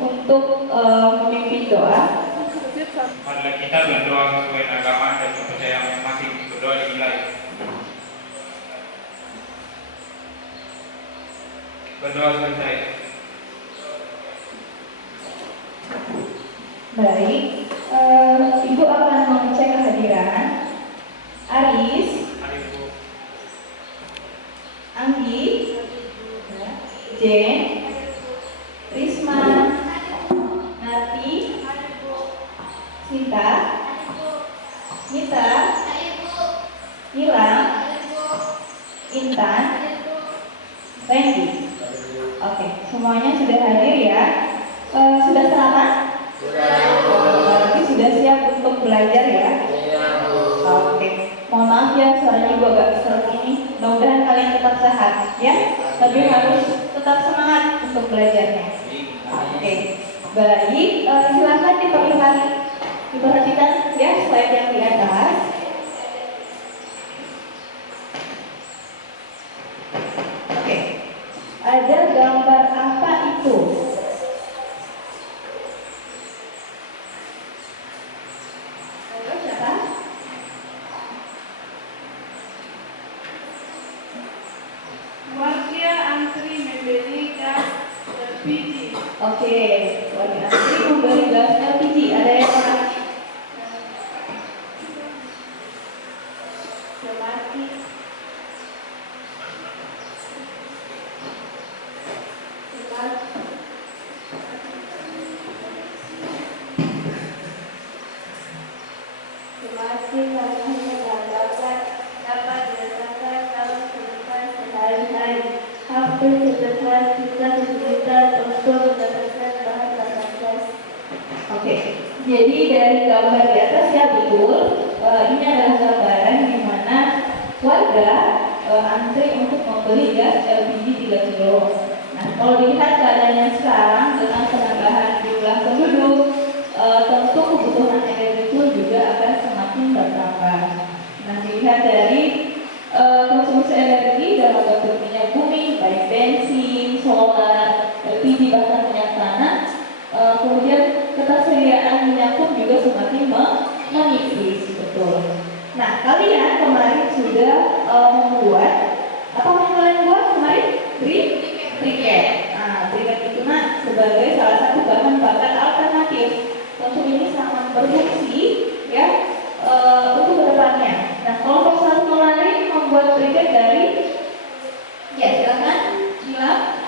untuk memimpin doa. Marilah kita berdoa sesuai agama dan kepercayaan masing-masing. Berdoa dimulai. Berdoa selesai. Baik, Ibu akan mengecek kehadiran Aris, Anggi, Jen, Risma, Nati, Sinta, Nita, Nilam, Intan, Randy. Oke, semuanya sudah hadir ya. Sudah sarapan? Berarti sudah siap untuk belajar ya? Oke, mohon maaf ya suaranya Ibu agak serak ini. Mudah-mudahan kalian tetap sehat ya. Tapi harus tetap semangat untuk belajarnya. Oke, baik. Silakan diperhatikan ya slide yang di atas. Oke, ada gambar apa itu? Oke, warga asli membeli gas LPG. Ada yang mana? Oke, jadi dari gambar di atas ya betul, ini adalah gambaran di mana warga antri untuk membeli gas LPG 3 kilo. Nah, kalau dilihat keadaannya sekarang dengan penambahan jumlah penduduk, tentu kebutuhan energi pun juga akan semakin bertambah. Nah, dilihat dari konsumsi energi dalam bentuk minyak bumi, baik bensin, solar, LPG bahkan minyak tanah. Kemudian ketersediaan minyak pun juga semakin menipis, betul. Nah, kalian kemarin sudah membuat apa yang kalian buat kemarin? Briket. Nah, briket itu sebagai salah satu bahan bakar alternatif. Tentu ini sangat berfungsi ya untuk kedepannya. Nah, kelompok satu kemarin membuat briket dari ya silakan bilang.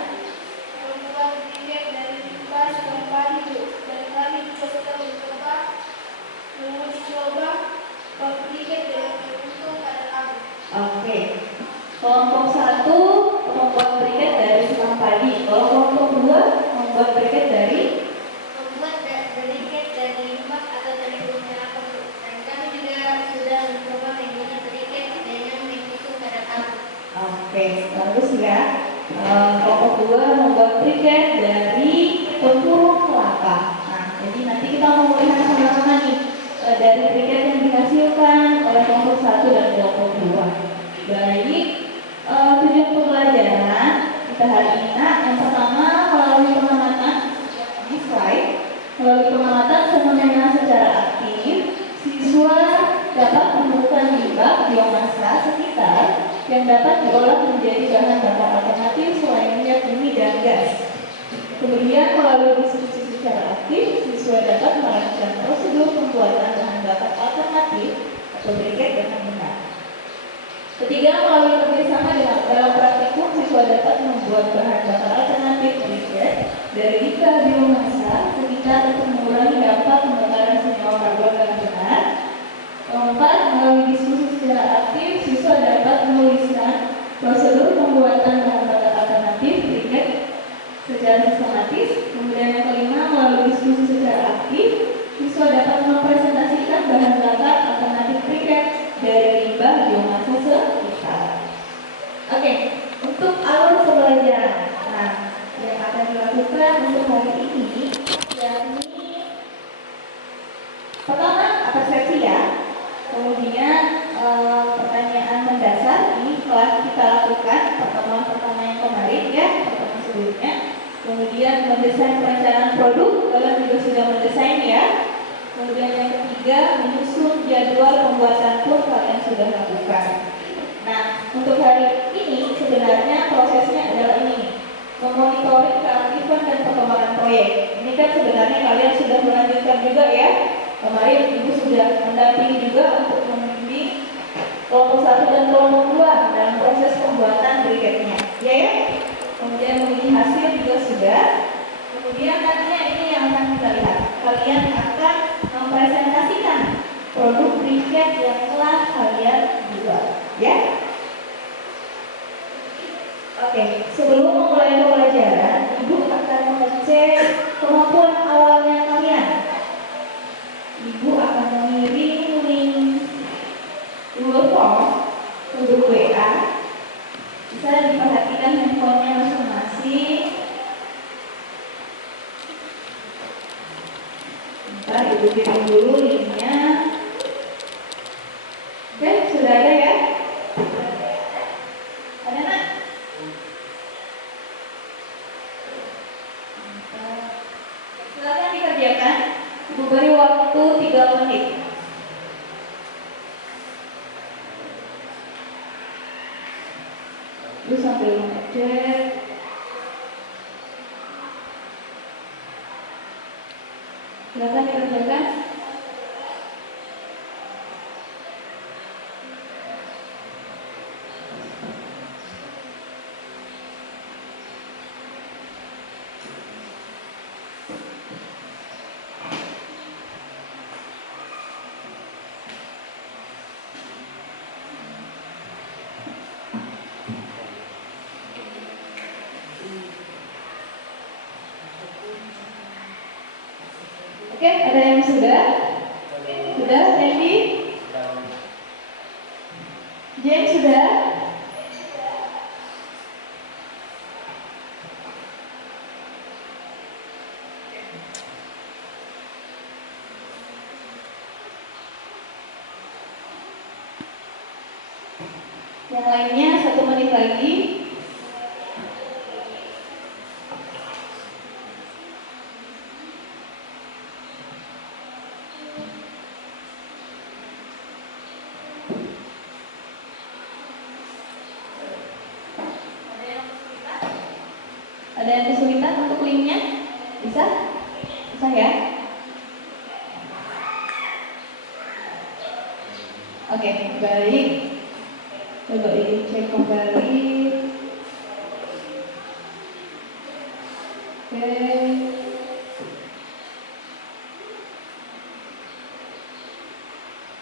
Oke, kelompok satu membuat briket dari silang padi. Kalau kelompok dua membuat briket dari briket dari lemak atau dari bumbu apel. Dan kami juga sudah mencoba membuat briket dengan mengusung pada api. Oke, bagus ya. Kelompok dua membuat briket dari tempurung kelapa. Nah, jadi nanti kita mau melihat sama-sama nih dari briket yang dihasilkan oleh kelompok satu dan kelompok dua. Baik, tujuan pembelajaran kita hari ini yang pertama melalui pengamatan di slide. Melalui pengamatan fenomena secara aktif, siswa dapat menemukan limbah biomasa sekitar yang dapat diolah menjadi bahan bakar alternatif selain minyak bumi dan gas. Kemudian melalui diskusi secara aktif, siswa dapat melakukan prosedur pembuatan bahan bakar alternatif atau briket dengan benar. Ketiga, melalui kerjasama dalam praktikum, siswa dapat membuat bahan bakar alternatif briket dari limbah biomasa sekitar untuk mengurangi dampak pembakaran senyawa karbon dengan benar. Keempat, melalui diskusi secara aktif, siswa dapat menuliskan prosedur pembuatan bahan bakar alternatif briket secara sistematis. Kemudian yang kelima, melalui diskusi secara aktif, siswa dapat mempresentasikan bahan bakar alternatif briket dari limbah biomasa sekitar. Oke, untuk alur pembelajaran. Nah, yang akan dilakukan untuk hari ini yakni pertama persepsi ya. Kemudian pertanyaan mendasar ini telah kita lakukan pertemuan pertama yang kemarin ya, pertemuan sebelumnya. Kemudian mendesain perencanaan produk Kemudian yang ketiga, menyusun jadwal pembuatan pun kalian sudah lakukan. Nah, untuk hari ini sebenarnya prosesnya adalah ini, memonitoring keaktifan dan perkembangan proyek. Ini kan sebenarnya kalian sudah melanjutkan juga ya. Kemarin Ibu sudah mendampingi juga untuk membimbing kelompok 1 dan kelompok 2 dalam proses pembuatan briketnya. Ya. Kemudian menguji hasil juga sudah. Kemudian nantinya ini yang akan kita lihat. Kalian akan mempresentasikan produk briket yang telah kalian buat, ya. Oke, sebelum memulai pembelajaran, Ibu akan mengecek kemampuan awalnya kalian. Ibu akan mengirim link Google Form ke grup WA. Bisa diperhatikan handphonenya masing-masing. Ntar Ibu kirim dulu linknya. Oke, sudah ada ya? Ada nak? Silakan dikerjakan. Ibu beri waktu 3 menit. Ibu sambil mengecek. Silakan dikerjakan. Oke, ada yang sudah? Sudah, Randy? James sudah? Yang lainnya 1 menit lagi. Ada yang kesulitan untuk linknya? Bisa? Bisa ya? Oke, baik. Coba ini cek kembali. Oke.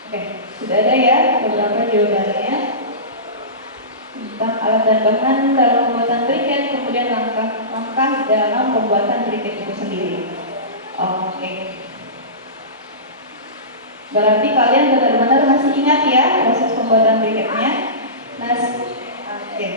Oke, sudah ada ya beberapa jawabannya tentang alat dan bahan dalam pembuatan briket, kemudian langkah-langkah dalam pembuatan briket itu sendiri. Oke. Berarti kalian benar-benar masih ingat ya proses pembuatan briketnya. Oke.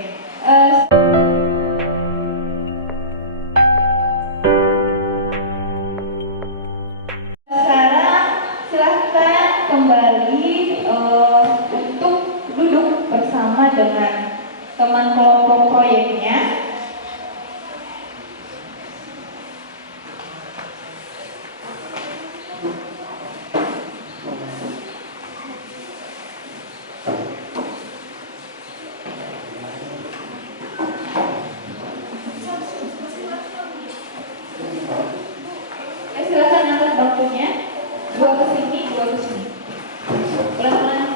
Sekarang silahkan kembali untuk duduk bersama dengan teman kelompok proyeknya. Silakan angkat bangkunya, 2 ke sini, 2 ke sini. Pelan-pelan.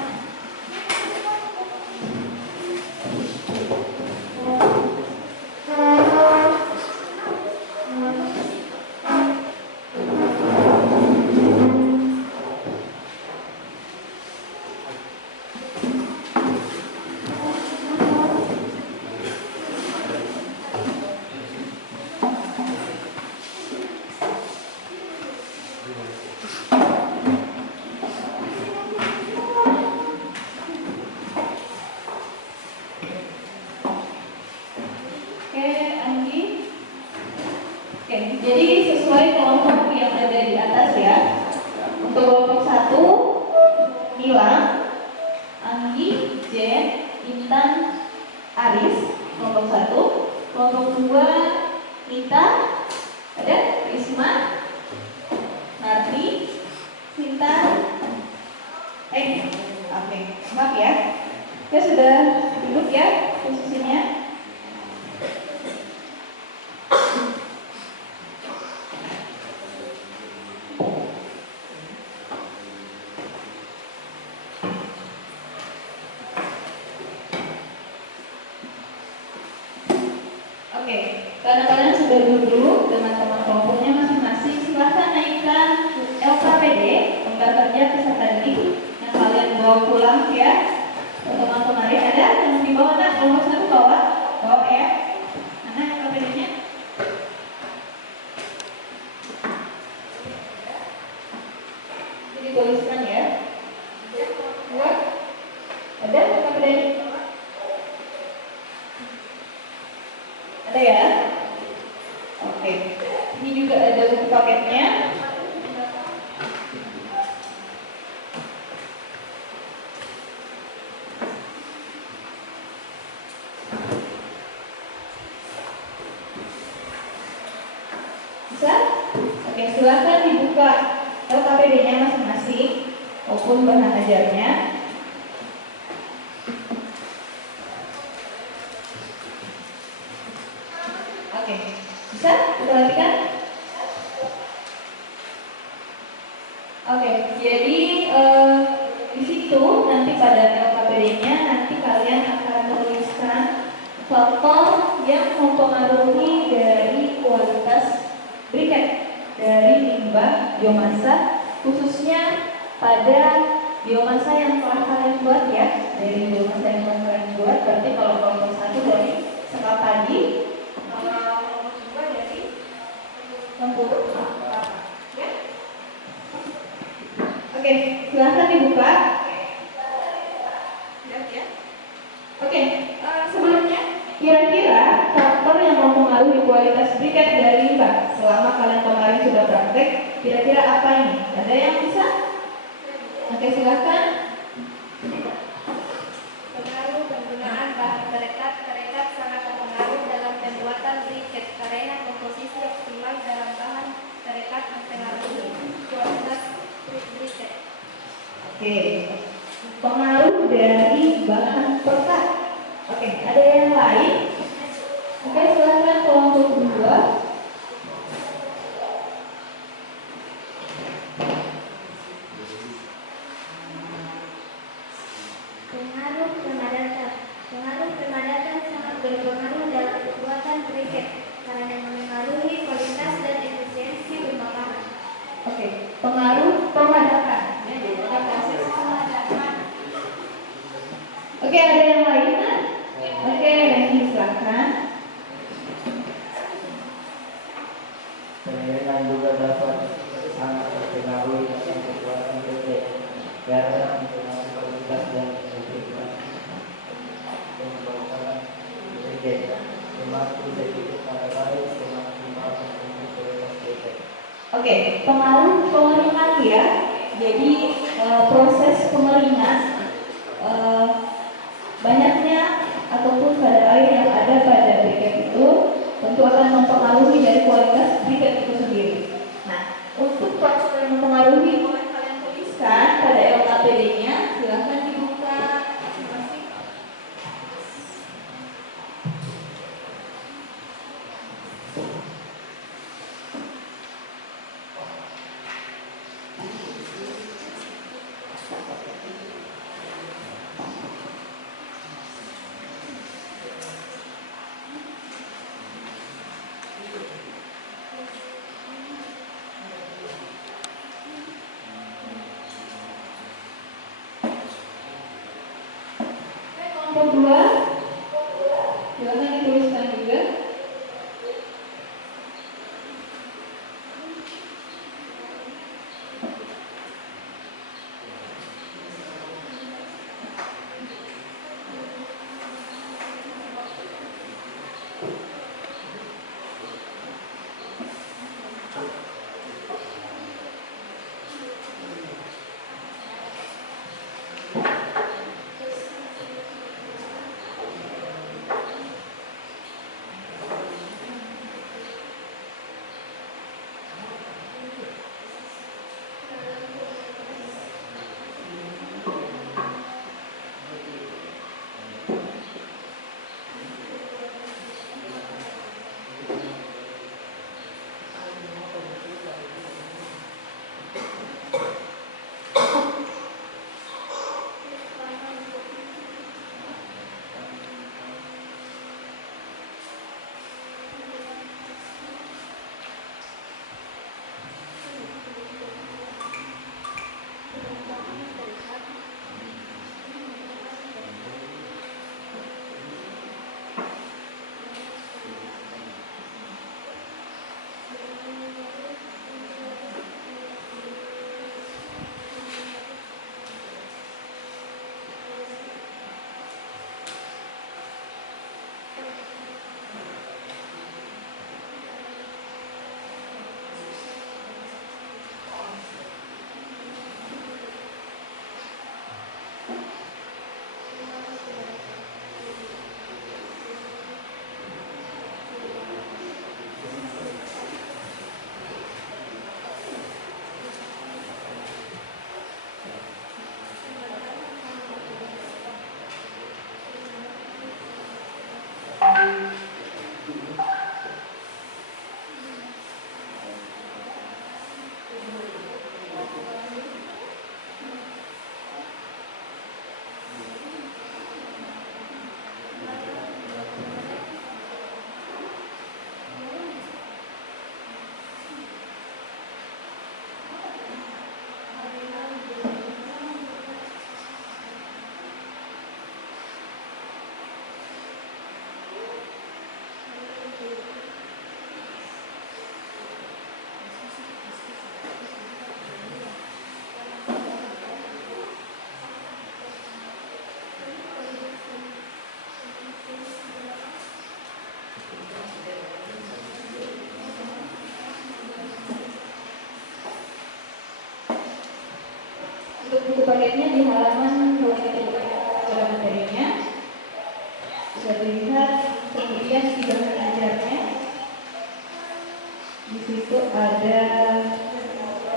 Jadi sesuai kelompok yang ada di atas ya. Untuk kelompok 1, Nila, Anggi, Jen, Intan, Aris. Kelompok 1. Kelompok 2, Nita, ada Risma, Nardi, Siap ya. Ya sudah duduk ya posisinya. Oke, karena kalian sudah duduk dengan teman kelompoknya masing-masing, silahkan naikkan LKPD, lembar kerja peserta didik yang kalian bawa pulang ya. Teman kemarin ada yang dibawa, nak kelompok satu bawa ya. Mana LKPD-nya? Jadi tuliskan ya. Buat ada LKPD-nya? Ada ya? Oke. Ini juga ada buku paketnya. Bisa? Oke, silakan dibuka LKPD-nya masing-masing maupun bahan ajarnya. Oke, bisa diperhatikan? Oke, jadi di situ nanti pada LKPD-nya nanti kalian akan menuliskan faktor yang mempengaruhi dari kualitas briket dari limbah biomasa, khususnya pada biomasa yang telah kalian buat ya. Dari biomasa yang telah kalian buat, berarti kalau kelompok satu dari sekap tadi, kelompok dua dari tempurung kelapa ya. Oke, silahkan dibuka. Lihat ya. Oke, sebelumnya kira-kira faktor yang mempengaruhi kualitas briket dari limbah selama kalian kemarin sudah praktek, kira-kira apa ini? Ada yang bisa? Oke, silahkan. Pengaruh penggunaan bahan perekat sangat berpengaruh dalam pembuatan briket karena komposisi optimal dalam bahan perekat mempengaruhi kualitas briket. Oke, pengaruh dari bahan perekat. Oke, ada yang lain? Oke, silahkan kelompok dua. Pengaruh pemadatan sangat berpengaruh dalam pembuatan briket karena memengaruhi kualitas dan efisiensi pembakaran. Oke, pengaruh pemadakan. Ya, jadi ada proses pemadakan. Oke, ada yang lain? Kan? Oke, nanti silakan. Pengiriman juga dapat sangat berpengaruh dalam pembuatan briket karena mempengaruhi kualitas dan efisiensi pembakaran briket. Semakin sedikit pada baik, semakin bagus untuk kualitas briket. Oke, pengaruh pengeringan ya. Jadi proses pengeringan banyaknya ataupun kadar air yang ada pada briket itu tentu akan mempengaruhi dari kualitas briket itu sendiri. Nah, untuk proses yang mempengaruhi boleh kalian tuliskan pada LKPD-nya, silahkan dibuka masing-masing. Kelompok dua, silahkan dituliskan juga. Untuk buku paketnya di halaman 2 pada materinya bisa dilihat, kemudian di bahan ajarnya di situ ada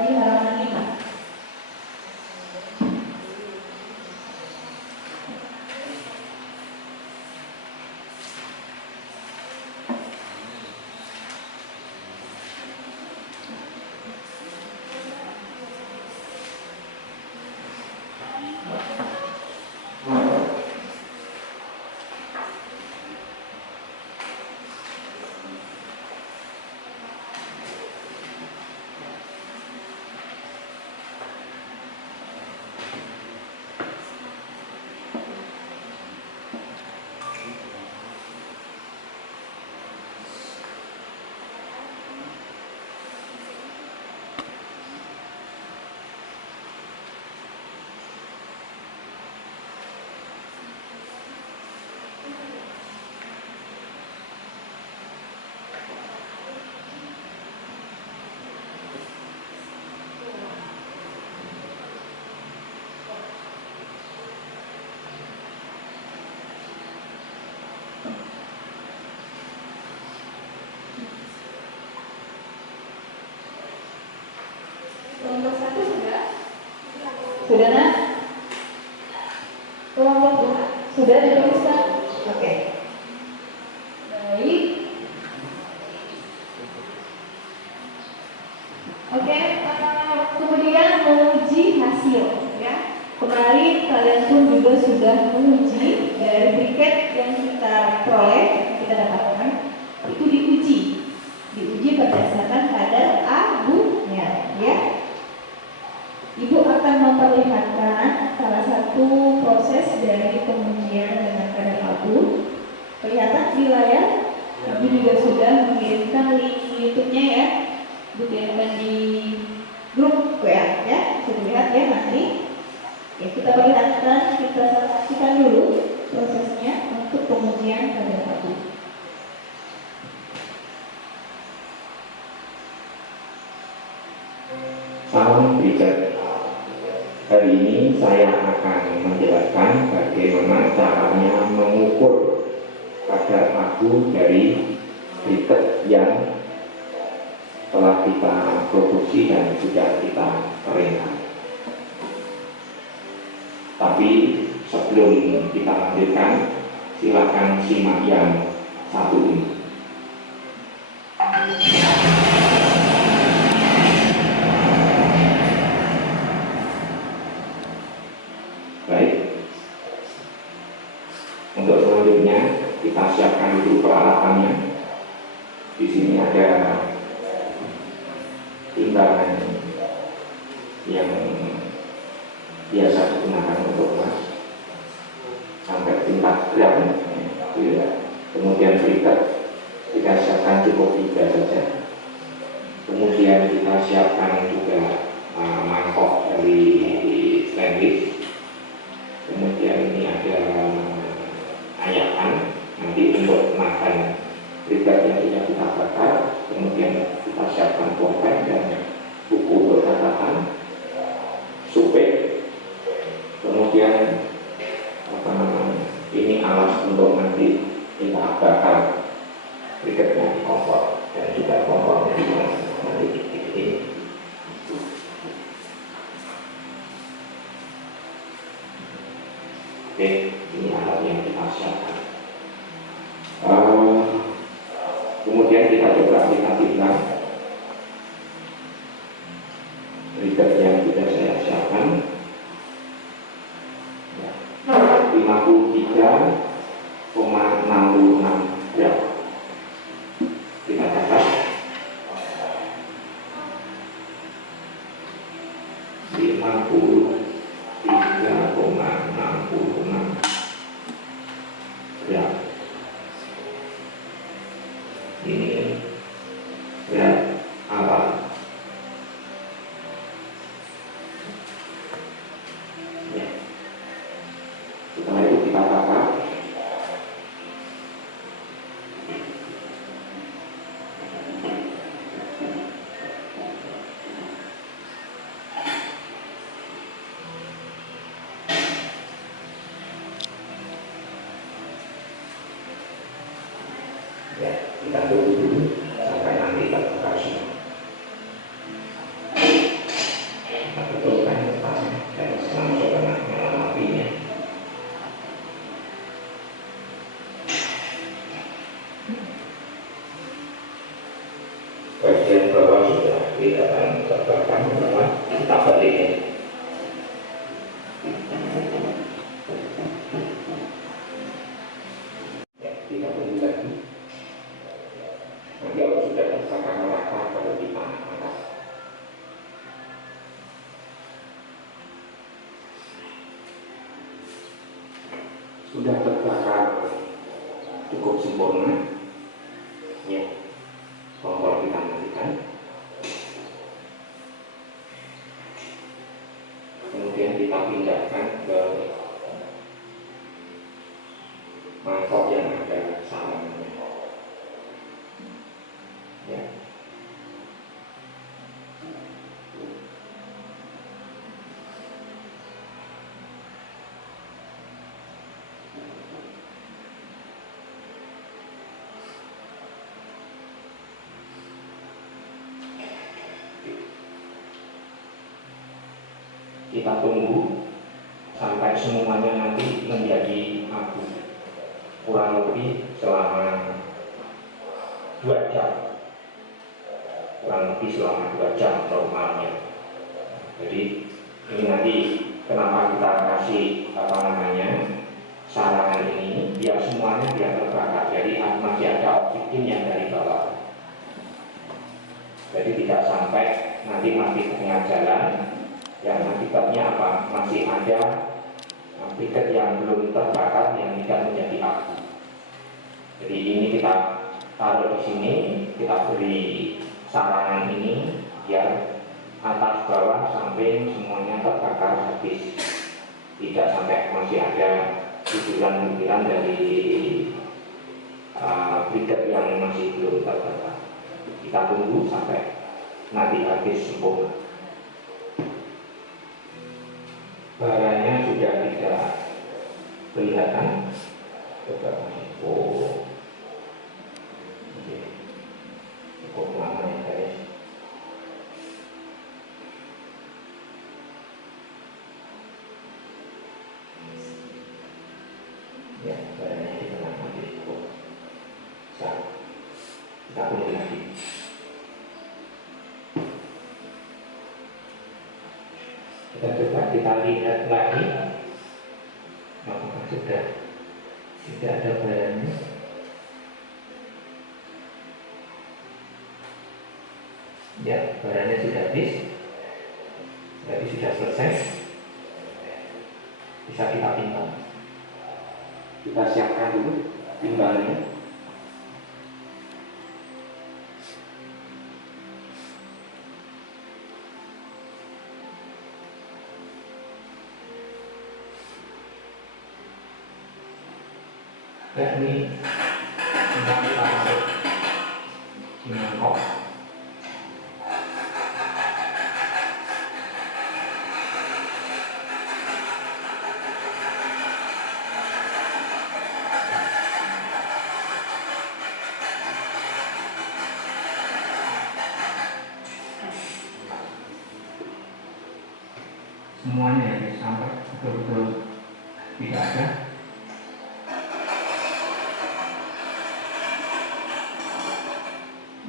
di halaman 5. Kelompok 1 sudah? Sudah nak? Kelompok 2 sudah dituliskan? Oke. Baik. Oke, kemudian menguji hasil ya. Kemarin kalian pun juga sudah menguji dari briket yang kita peroleh, yang kita dapatkan itu diuji berdasarkan kadar abunya ya. Ibu akan memperlihatkan salah satu proses dari pengujian dengan kadar abu. Kelihatan di layar. Ibu juga sudah mengirimkan link YouTube-nya ya. Ibu kirimkan di grup WA ya. Bisa dilihat ya nanti. Ya, kita perlihatkan, kita saksikan dulu prosesnya untuk pengujian kadar abu. Salam briket. Hari ini saya akan menjelaskan bagaimana caranya mengukur kadar abu dari briket yang telah kita produksi dan sudah kita keringkan. Tapi sebelum kita lanjutkan, silakan simak yang satu ini. Untuk selanjutnya kita siapkan dulu peralatannya. Di sini ada timbangan yang biasa digunakan untuk mas sampai tingkat gram. Kemudian briket kita siapkan cukup 3 saja. Kemudian kita siapkan juga mangkok dari stainless. Kemudian ini ada ayakan nanti untuk makan briket yang sudah kita bakar. Kemudian kita siapkan pulpen dan buku untuk catatan, supek. Kemudian ini alas untuk nanti kita bakar briketnya di kompor dan juga kompornya di nanti ini. Oke, ini alat yang kita siapkan. Kemudian kita coba kita timbang briket yang sudah saya siapkan. 53,66 gram. Kita catat 53,66 gram. Ini berat awal. Ya. Setelah itu kita bakar. sudah terbakar cukup sempurna. Ya, kompor kita matikan. Kemudian kita pindahkan ke mangkok yang ada sarangannya. Ya. Kita tunggu sampai semuanya nanti menjadi abu, kurang lebih selama 2 jam, kurang lebih selama 2 jam normalnya. Jadi ini nanti kenapa kita kasih sarangan ini, biar semuanya biar terbakar, jadi masih ada oksigen yang dari bawah, jadi tidak sampai nanti mati di tengah jalan. Yang akibatnya apa? Masih ada briket yang belum terbakar yang tidak menjadi abu. Jadi ini kita taruh di sini, kita beri sarangan ini biar atas bawah samping semuanya terbakar habis, tidak sampai masih ada butiran-butiran dari briket yang masih belum terbakar. Kita tunggu sampai nanti habis sempurna. Baranya sudah tidak kelihatan. Coba oh, oke. Cukup lama ya guys. Ya, baranya kita nanti cukup. Kita tunggu lagi. Kita coba kita lihat lagi, apakah sudah tidak ada barangnya. Ya, barangnya sudah habis, berarti sudah selesai. Bisa kita timbang. Kita siapkan dulu timbangannya. Dan ini kita taruh di mangkok. Semuanya ya, sampai betul-betul tidak ada.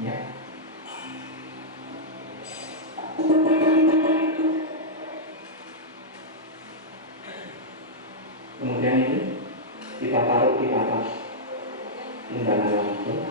Ya. Kemudian ini kita taruh di atas timbangan langsung.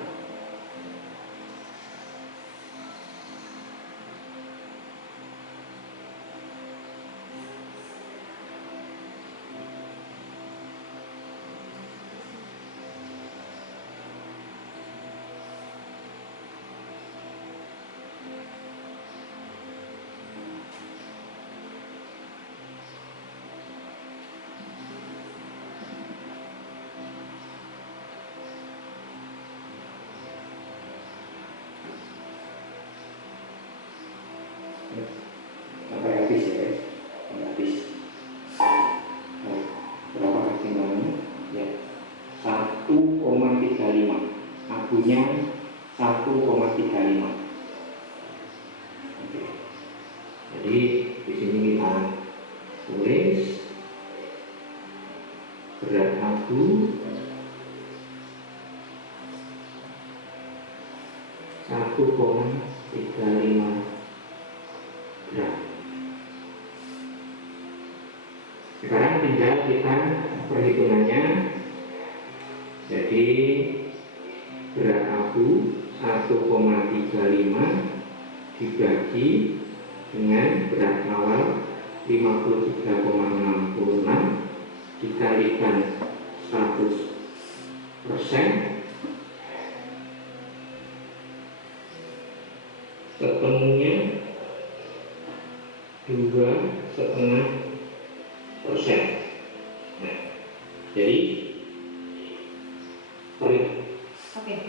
Sampai habis ya guys, sampai habis. Nah, berapa timbangannya? Ya, 1,35. Abunya 1,35. Oke. Jadi di sini kita tulis berat abu 1,35 gram. Sekarang tinggal kita perhitungannya. Jadi berat abu 1,35 dibagi dengan berat awal 53,66 dikalikan ketemunya 2,5%. Nah, jadi Oke,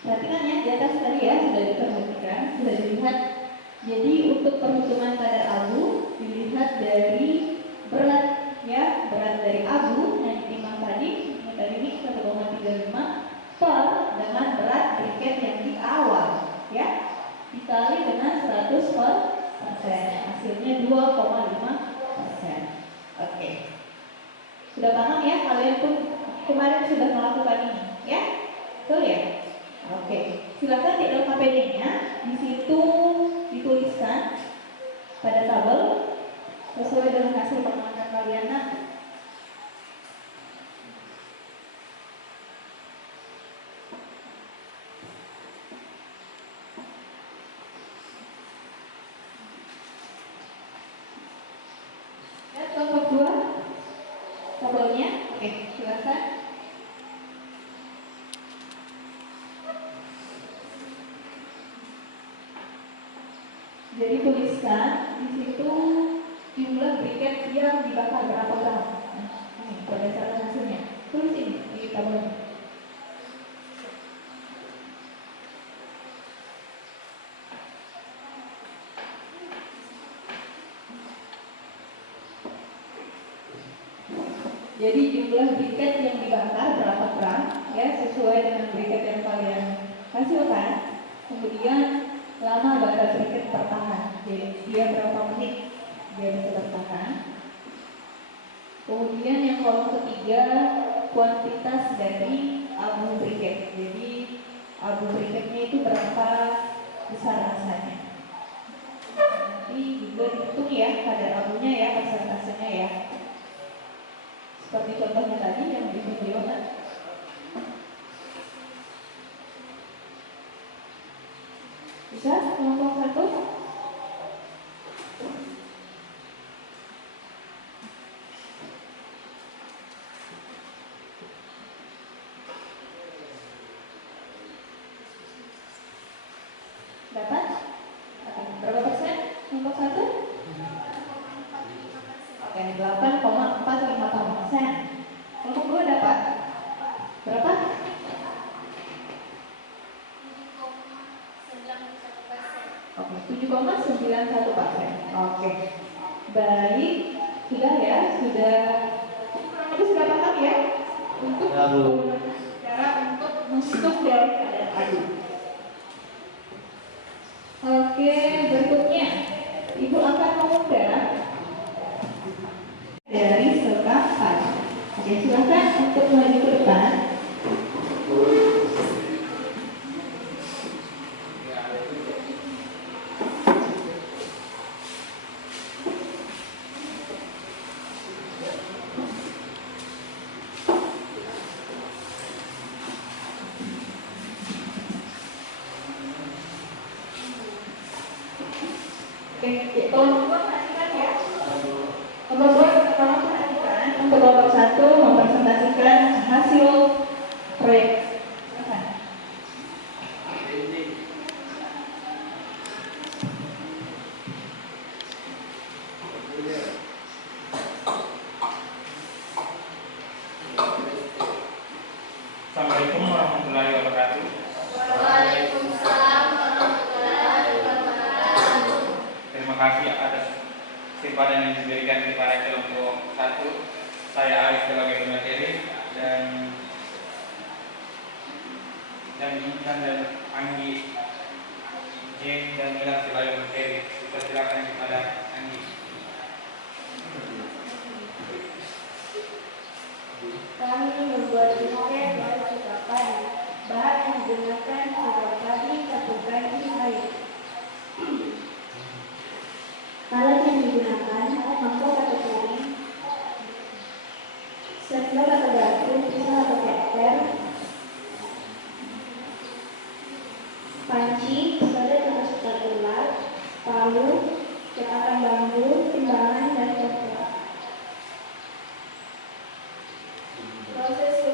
perhatikan ya, di atas tadi ya sudah diperhatikan, sudah dilihat. Jadi untuk perhitungan kadar abu dilihat dari berat ya, berat dari abu yang ditimbang tadi ini 1,35 per dengan berat briket yang di awal ya, dikali dengan 100%, hasilnya 2,5%. Oke, sudah paham ya, kalian pun kemarin sudah melakukan ini ya, betul ya? Oke, silakan di LKPD-nya di situ dituliskan pada tabel sesuai dengan hasil pengamatan kalian. Nah, ya, kelompok 2 tabelnya. Oke, silakan. Jadi tuliskan di situ jumlah briket yang dibakar berapa gram. Nah, ini berdasarkan hasilnya. Tulis ini di tabelnya. Jadi jumlah briket yang dibakar berapa gram ya, sesuai dengan briket yang kalian hasilkan. Kemudian lama bakar briket bertahan, jadi dia berapa menit dia bisa bertahan. Kemudian yang kolom ketiga, kuantitas dari abu briket. Jadi abu briketnya itu berapa besar masanya. Nanti juga dihitung ya kadar abunya ya, persentasenya ya. Seperti contohnya tadi yang di video kan. Bisa kelompok 1? Dapat? Berapa persen? Kelompok 1? Oke, 8,45%. Kelompok 2 dapat? Berapa? 7,91%. Oke, baik, sudah ya, sudah paham ya untuk cara untuk menghitung dari kadar abu. Oke, berikutnya Ibu akan mengubah dari sekapan. Oke, silakan untuk maju ke depan. Oke, tolong perhatikan ya. Nomor 2 tolong perhatikan. Untuk nomor 1 mempresentasikan hasil proyek. Assalamualaikum warahmatullahi wabarakatuh. Waalaikumsalam warahmatullahi wabarakatuh. Terima kasih atas kesempatan yang diberikan kepada kelompok 1. Saya Arif sebagai materi dan Intan dan Anggi, Jen dan Mila sebagai materi. Silakan kepada Anggi. Kami membuat briket dari sugar padi. Bahan yang digunakan sugar padi 1 ganti air. Alat yang digunakan mangkok atau piring, sendok atau garpu, pisau atau keter, panci, sodet atau spatula, palu, cetakan bambu, timbangan dan coklat. Proses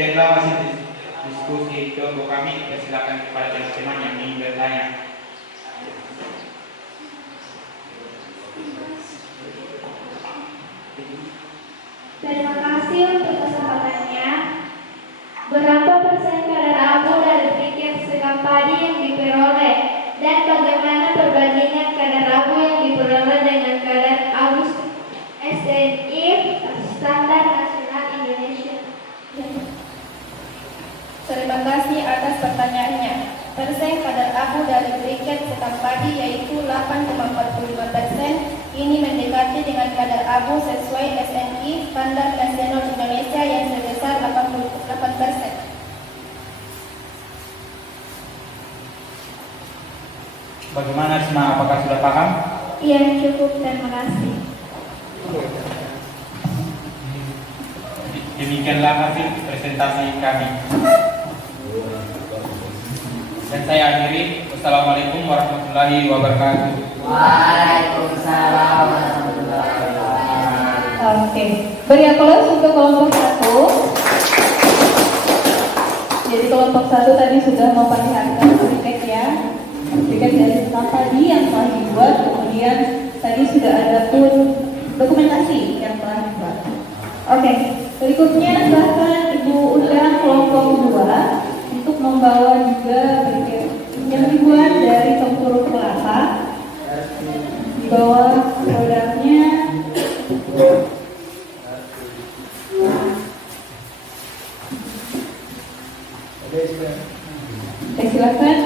Sekianlah masih diskusi kelompok kami. Persilakan kepada teman-teman yang ingin bertanya. Terima kasih untuk kesempatannya. Berapa persen kadar abu dari briket sekam padi yang diperoleh dan bagaimana perbandingan kadar abu yang diperoleh dengan kadar abu SNI standar nasional Indonesia? Terima kasih atas pertanyaannya. Persen kadar abu dari briket sekam padi yaitu 8,45%. Ini mendekati dengan kadar abu sesuai SNI standar nasional Indonesia yang sebesar 88%. Bagaimana Asma? Apakah sudah paham? Iya, cukup. Terima kasih. Demikianlah hasil presentasi kami. Dan saya akhiri. Wassalamualaikum warahmatullahi wabarakatuh. Waalaikumsalam warahmatullahi wabarakatuh. Oke, beri aplaus untuk kelompok 1. Jadi kelompok 1 tadi sudah memperlihatkan briket ya, briket dari sekam padi yang telah dibuat. Kemudian tadi sudah ada pun dokumentasi yang telah dibuat. Oke, berikutnya silahkan Ibu undang kelompok 2 untuk membawa juga briket yang dibuat dari tempurung kelapa. Di bawah produknya. Oke, silakan.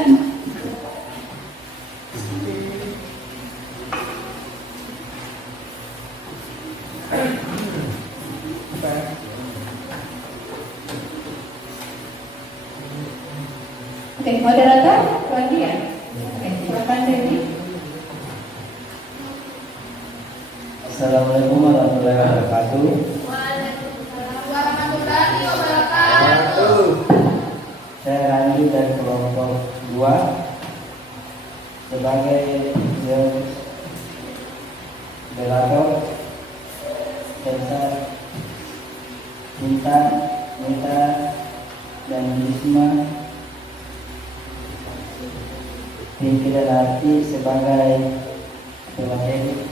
Oke, moderator, lagi ya. Oke, silakan Dewi. Assalamualaikum warahmatullahi wabarakatuh. Waalaikumsalam warahmatullahi wabarakatuh. Saya Randy dari kelompok 2 sebagai moderator. Elsa, Minta, dan Bisma pimpinan hati sebagai pemateri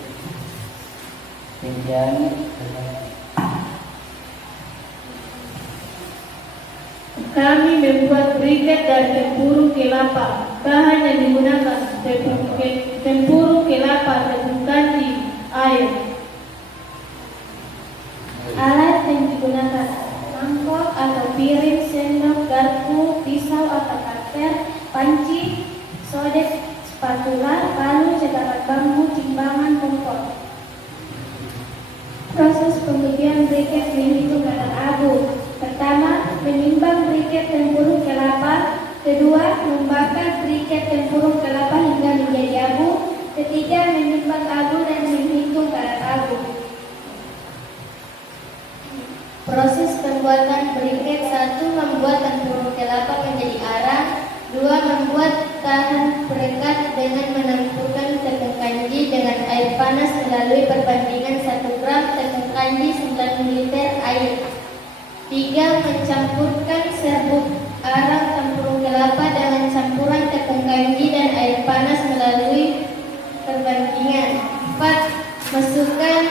pimpinan. Kami membuat briket dari tempurung kelapa. Bahan yang digunakan tempurung kelapa tepung kanji, air. Alat yang digunakan mangkok atau piring, sendok, garpu, pisau atau cutter, panci, sodek, spatula, palu, cetakan bambu, timbangan, kompor. Proses pembuatan briket menghitung kadar abu. Pertama, menimbang briket tempurung kelapa. Kedua, membakar briket tempurung kelapa hingga menjadi abu. Ketiga, menimbang abu dan menghitung kadar abu. Proses pembuatan briket: 1. Membuat tempurung kelapa menjadi arang. 2. Membuat tahan perekat dengan menempurkan tepung kanji dengan air panas melalui perbandingan 1 gram tepung kanji 9 liter air. 3. Mencampurkan serbuk arang tempurung kelapa dengan campuran tepung kanji dan air panas melalui perbandingan. 4. Masukkan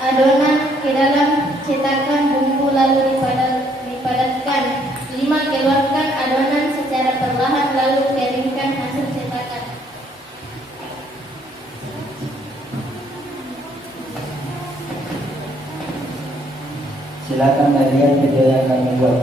adonan ke dalam cetakan bumbu lalu dipadatkan. 5. Keluarkan adonan secara perlahan lalu keringkan hasil cetakan. Silakan lihat video yang kami buat.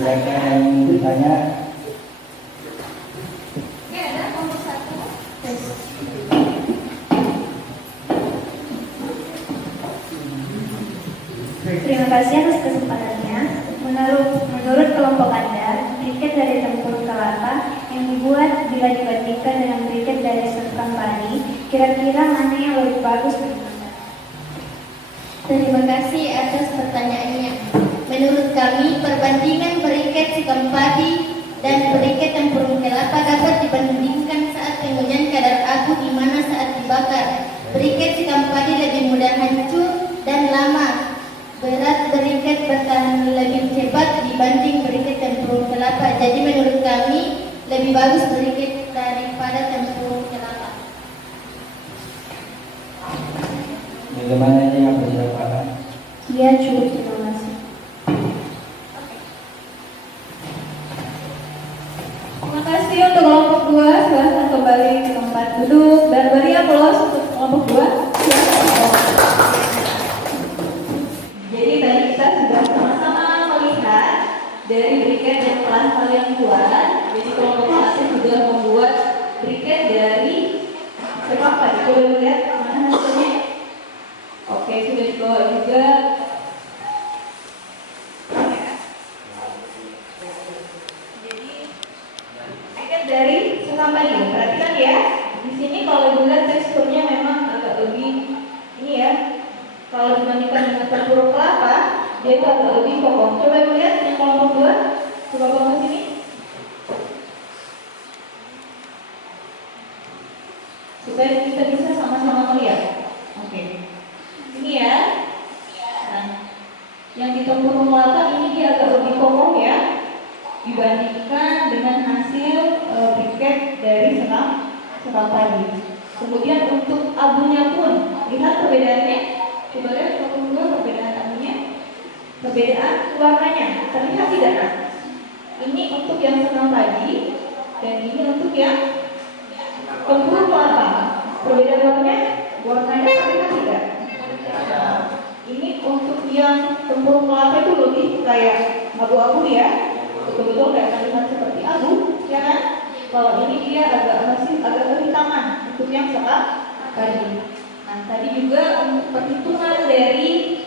Silakan yang ingin bertanya. Ya, ada nomor 1. Terima kasih atas kesempatannya. Menurut kelompok Anda, briket dari tempur kelapa yang dibuat bila dibandingkan dengan briket dari Kampani, kira-kira mana yang lebih bagus menurut Anda? Terima kasih atas pertanyaannya. Menurut kami, perbandingan briket Sikampadi dan briket tempurung kelapa dapat dibandingkan saat pengujian kadar abu di mana saat dibakar. Briket Sikampadi lebih mudah hancur dan lama. Berat briket bertahan lebih cepat dibanding briket tempurung kelapa. Jadi menurut kami lebih bagus briket daripada tempurung kelapa. Bagaimana ini yang berjalan? Ya, cukup, terima kasih. Terima kasih untuk kelompok 2. Silahkan kembali ke tempat duduk dan beri aplaus untuk kelompok 2. Jadi tadi kita sudah sama-sama melihat dari briket yang telah kalian buat. Jadi kelompok 1 sudah membuat briket dari siapa? Coba lihat mana hasilnya. Oke, sudah dibawa juga. Jadi briket dari Sekampadi. Perhatikan ya. Di sini kalau dilihat teksturnya memang agak lebih ini ya. Kalau dibandingkan dengan tempurung kelapa, dia itu agak lebih kokoh. Coba lihat yang kelompok 2. Coba bawa ke sini. Supaya kita bisa sama-sama melihat. Oke. Ini ya. Nah, yang di tempurung kelapa ini dia agak lebih kokoh ya dibandingkan dengan hasil briket dari Sekampadi. Kemudian untuk abunya pun lihat perbedaannya. Coba lihat kelompok 2 perbedaan abunya. Perbedaan warnanya terlihat tidak? Nah, ini untuk yang Sekampadi dan ini untuk yang tempurung kelapa. Perbedaan warnanya terlihat tidak? Ini untuk yang tempurung kelapa itu lebih kayak abu-abu ya, betul-betul kayak terlihat seperti abu, ya kan? Kalau ini dia masih agak kehitaman untuk yang Sekampadi. Nah, tadi juga untuk perhitungan dari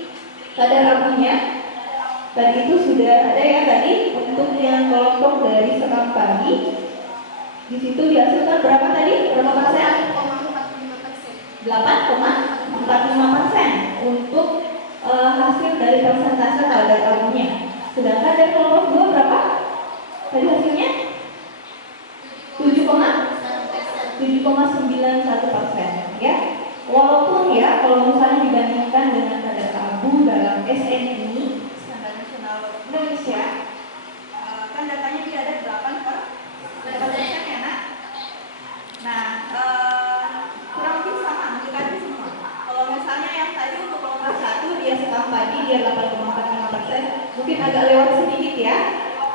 kadar abunya, tadi itu sudah ada ya tadi untuk yang kelompok dari Sekampadi. Di situ dihasilkan berapa tadi? Berapa persen? 8,45% untuk hasil dari persentase kadar abunya. Sedangkan dari kelompok 2 berapa? Tadi hasilnya 7,91% ya. Walaupun ya kalau misalnya dibandingkan dengan kadar abu dalam SNI Standar Nasional Indonesia, kan datanya dia ada 8% ya nak. Nah, kurang lebih sama, mendekati semua. Kalau misalnya yang tadi untuk kelompok 1 dia Sekampadi dia 8,45%, mungkin agak lewat sedikit ya.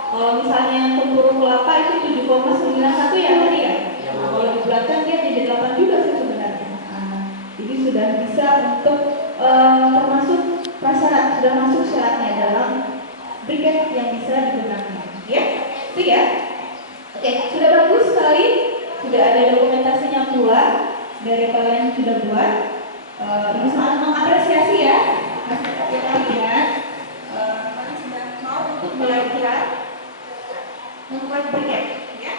Kalau misalnya yang tempurung kelapa itu 7,91 ya tadi ya. Kalau di belakang dia jadi 8 juga sih sebenarnya. Jadi sudah bisa untuk termasuk prasyarat, sudah masuk syaratnya dalam briket yang bisa digunakan. Ya, itu ya. Oke, sudah bagus sekali. Sudah ada dokumentasinya pula dari kalian yang sudah buat. Ibu sangat mengapresiasi ya. Kita lihat kalian sudah mau untuk belajar membuat briket, ya.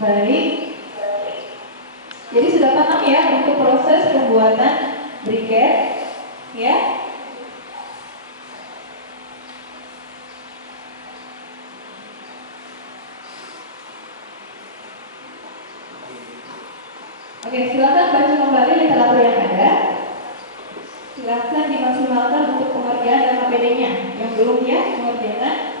Baik. Jadi sudah paham ya untuk proses pembuatan briket, ya. Oke, silakan baca kembali literatur yang ada. Silakan dimaksimalkan untuk pengerjaan dan KPD-nya. Yang belum ya pengerjaan.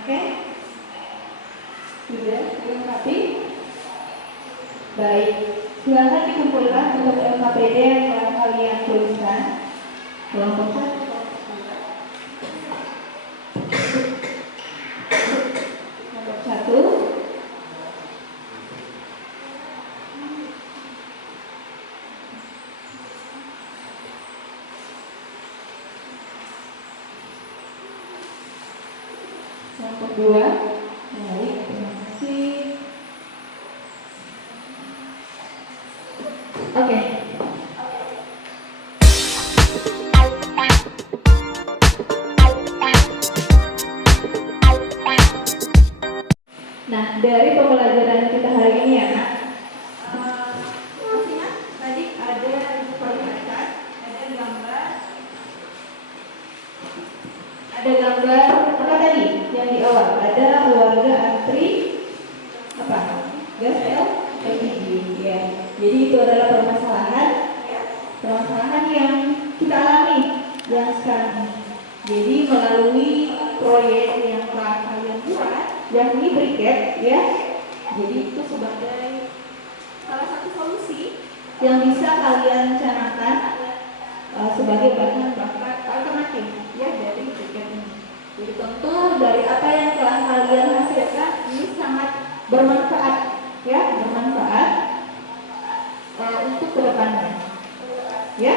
Oke? Sudah dilengkapi? Baik, silakan dikumpulkan untuk LKPD yang telah kalian tuliskan. Kelompok 1. Nomor 1. Kelompok 2. Baik, terima kasih. Oke. Nah, dari pembelajaran kita hari ini ya, Nak. Maksudnya tadi ada perlihatkan, ada gambar apa tadi yang di awal? Ada keluarga antri apa? Gas LPG ya. Jadi itu adalah permasalahan yang kita alami yang sekarang ini. Jadi melalui proyek yang telah kalian buat, yakni briket ya. Jadi itu sebagai salah satu solusi yang bisa kalian canangkan sebagai bahan bakar alternatif ya dari briket ini. Jadi tentu dari apa yang telah kalian hasilkan ini sangat bermanfaat ya, untuk kedepannya ya.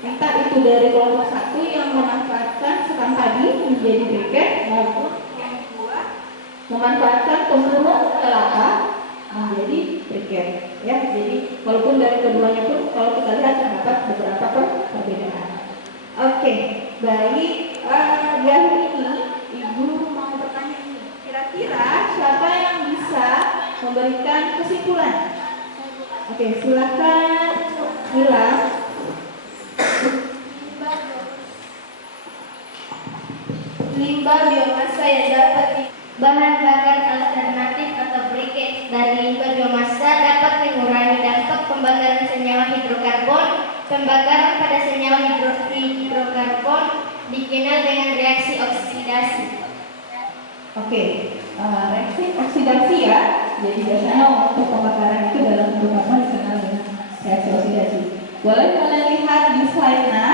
Entah itu dari kelompok 1 yang memanfaatkan sekam padi menjadi briket, maupun yang kedua memanfaatkan tempurung kelapa menjadi briket ya. Jadi walaupun dari keduanya pun kalau kita lihat terdapat beberapa perbedaan. Oke, baik. Yang ini Ibu mau bertanya ini, kira-kira siapa yang bisa memberikan kesimpulan? Oke, silakan Mila. Limbah biomasa yang dapat bahan bakar alternatif atau briket dari limbah biomasa dapat mengurangi dampak pembakaran senyawa hidrokarbon. Pembakaran pada senyawa hidrokarbon dikenal dengan reaksi oksidasi. Oke, reaksi oksidasi ya. Jadi biasanya untuk pembakaran itu dalam hidrokarbon dikenal dengan reaksi oksidasi. Boleh kalian lihat di slide-nya.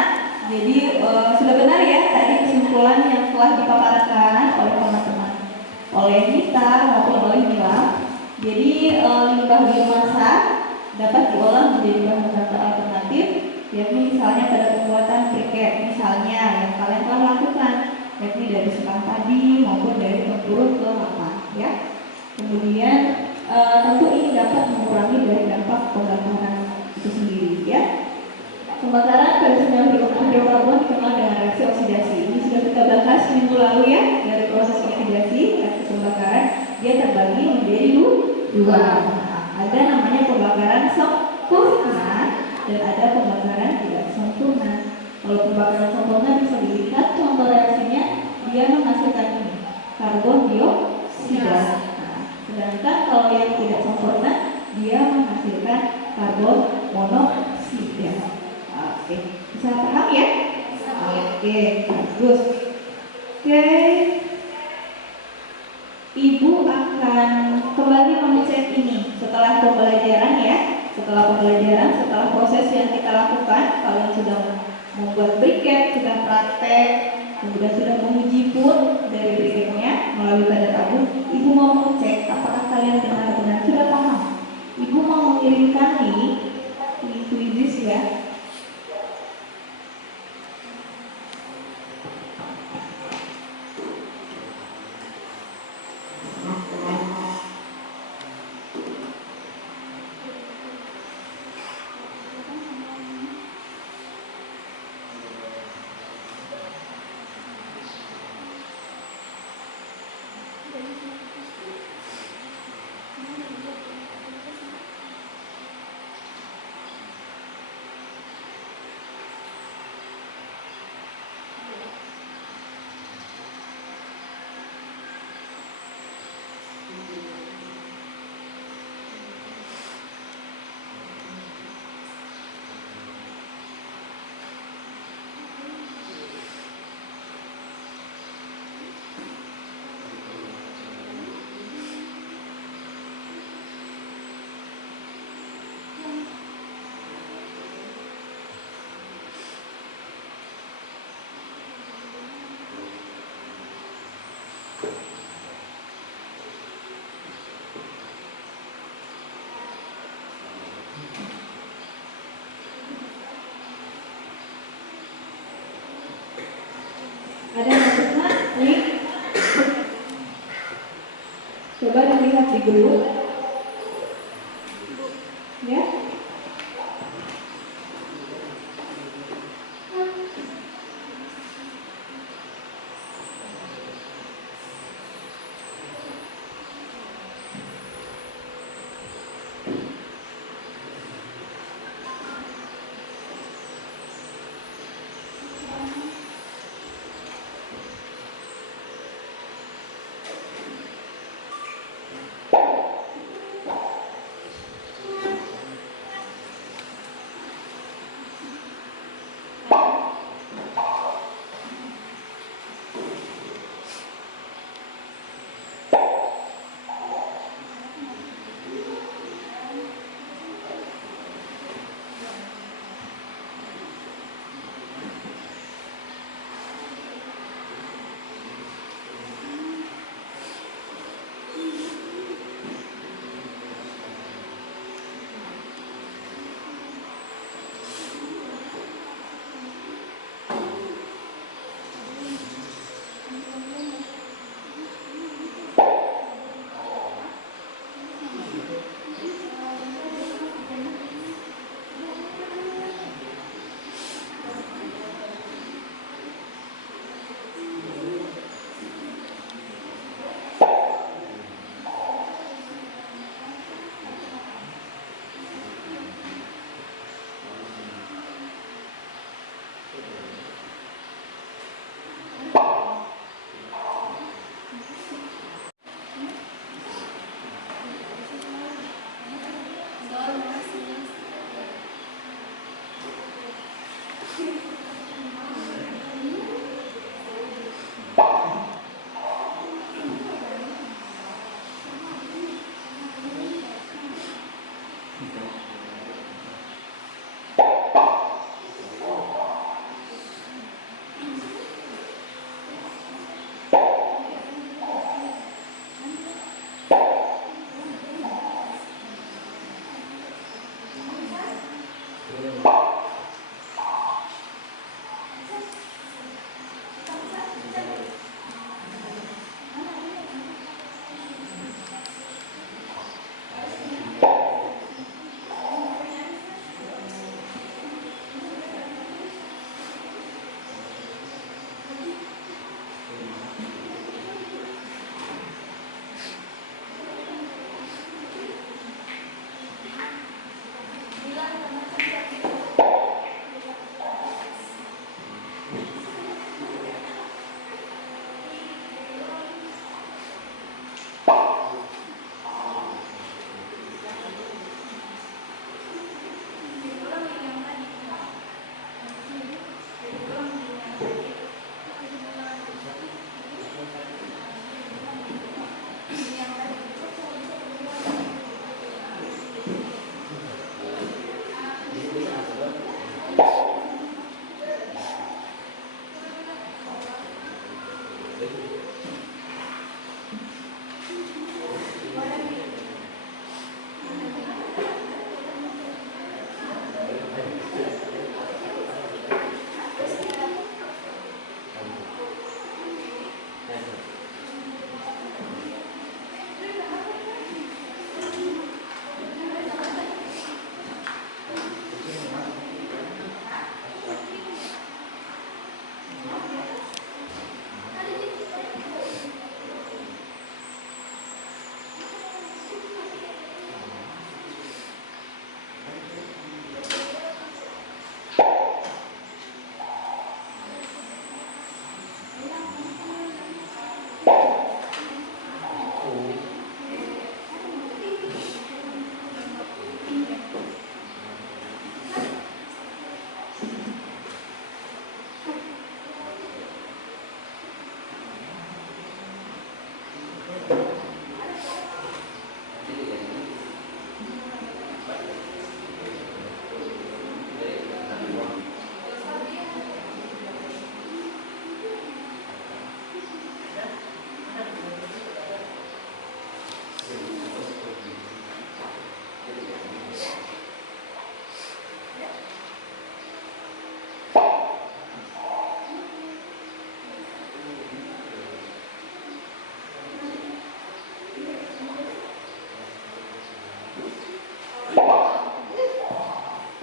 Jadi sudah benar ya tadi kesimpulan yang telah dipaparkan oleh teman-teman, oleh Nita maupun oleh Mila. Jadi limbah biomasa dapat diolah menjadi bahan bakar alternatif, yakni misalnya pada pembuatan briket misalnya yang kalian telah lakukan, yakni dari sekam padi maupun dari tempurung kelapa ya. Kemudian tentu ini dapat mengurangi dari dampak pembakaran itu sendiri ya. Pembakaran pada senyawa hidrokarbon dikenal dengan reaksi oksidasi. Ini sudah kita bahas minggu lalu ya. Dari proses oksidasi, reaksi pembakaran dia terbagi menjadi dua. Ada namanya pembakaran sempurna dan ada pembakaran tidak sempurna. Kalau pembakaran sempurna bisa dilihat contoh reaksinya bagus. Oke. Ibu akan kembali mengecek ini setelah pembelajaran ya. Setelah pembelajaran, setelah proses yang kita lakukan, kalian sudah membuat briket, sudah praktek, kemudian sudah menguji pun dari briketnya melalui tanda tabur. Ibu mau mengecek apakah kalian benar-benar sudah paham. Ibu mau mengirimkan link kuisis ya. Ada yang masuknya link? Coba dilihat di grup. Ya.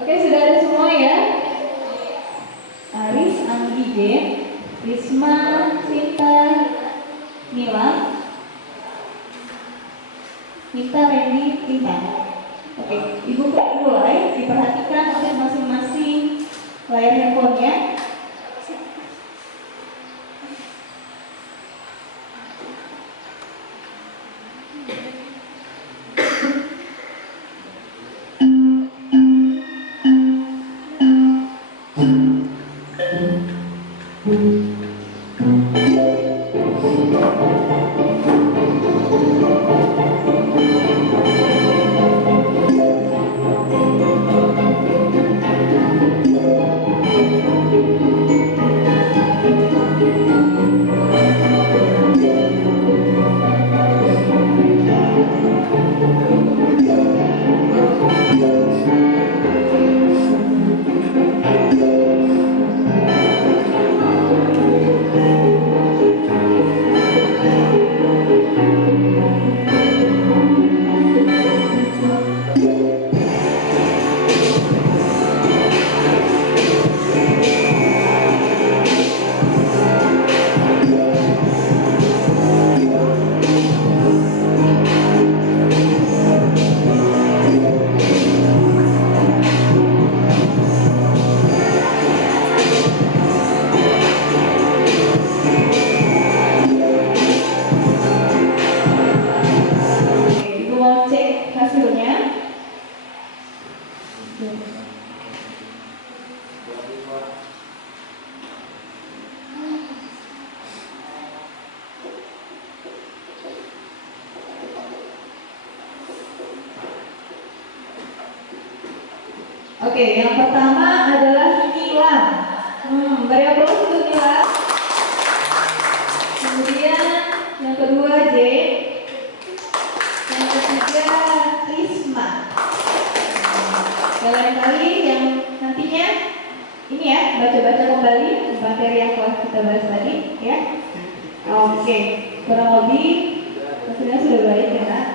Oke, sudah ada semua ya? Aris, Anggi, J, Risma, Sinta, Mila, Nita, Randy, Tina. Oke, Ibu mulai diperhatikan oleh masing-masing layar handphonenya. Oke, yang pertama adalah Nila. Beri aplaus untuk Nila. Kemudian yang kedua J. Yang ketiga Risma. Lain kali yang nantinya ini ya, baca-baca kembali materi yang telah kita bahas tadi ya. Oke, kurang lebih hasilnya sudah baik ya Nak?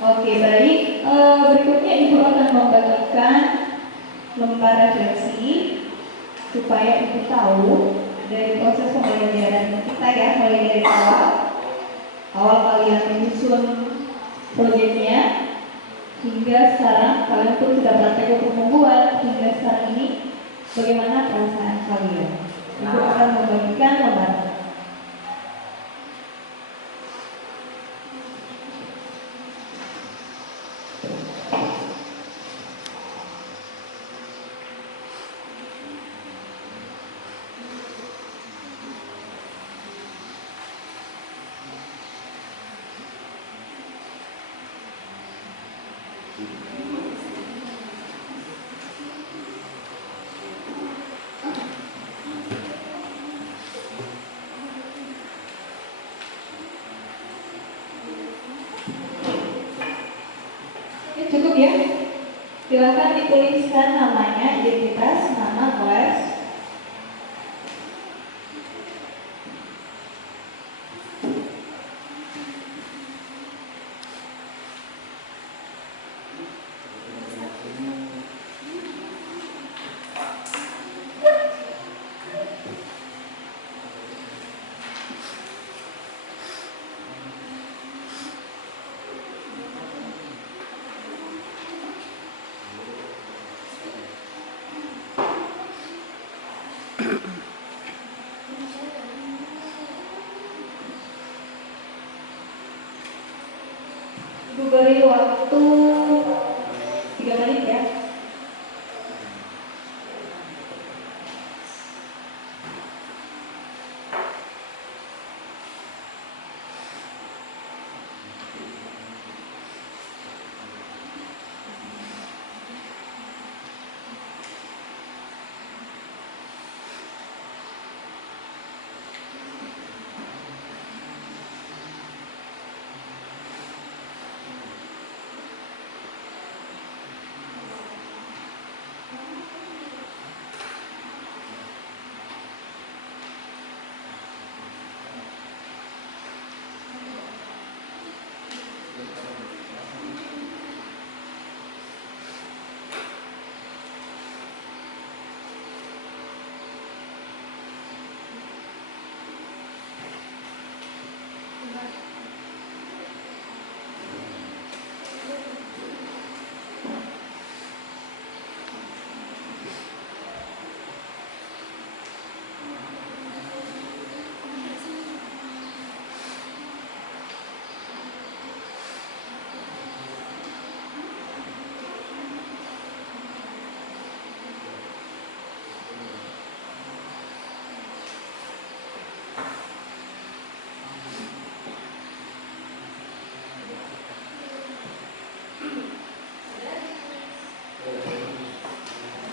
Oke, baik. Berikutnya Ibu akan membagikan lembar refleksi supaya Ibu tahu dari proses pembelajaran kita ya, mulai dari awal kalian menyusun proyeknya hingga sekarang kalian pun sudah praktek untuk membuat hingga sekarang ini bagaimana perasaan kalian. Ibu akan membagikan lembar. ya. Silakan dituliskan namanya, identitas, nama, kelas. Ibu beri waktu 3 menit ya.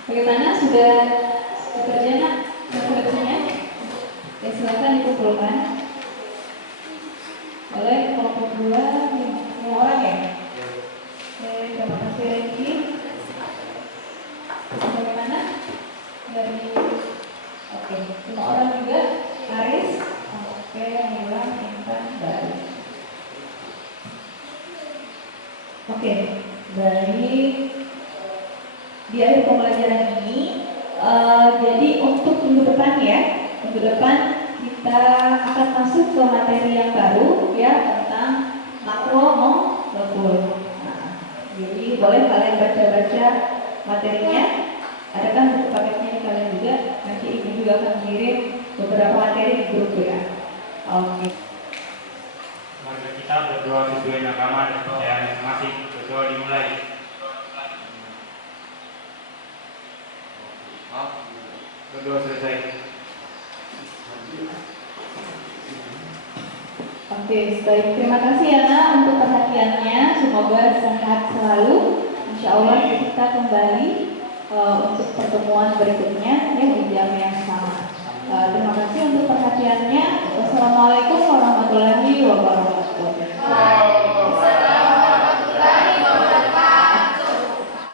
Bagaimana, sudah bekerja nak skripsinya? Ya silakan dikumpulkan. Oleh kelompok 2 5 orang ya. Oke, terima kasih Regi. Bagaimana? Dari oke, 5 orang juga. Aris, oke, Nilam, Intan, Baru. Oke, baik. Di akhir pembelajaran ini, jadi untuk minggu depan ya, minggu depan kita akan masuk ke materi yang baru ya tentang makro molekul. Nah, jadi boleh kalian baca-baca materinya. Adakah buku paketnya di kalian juga? Nanti ibu juga akan kirim beberapa materi di grup ya. Oke. Warga kita berdoa sesuai nakama dan kepercayaan masing-masing. Berdoa dimulai. Berdoa selesai. Oke, baik. Terima kasih Yana untuk perhatiannya. Semoga sehat selalu. Insya Allah kita kembali untuk pertemuan berikutnya ya di jam yang sama. Terima kasih untuk perhatiannya. Wassalamualaikum warahmatullahi wabarakatuh.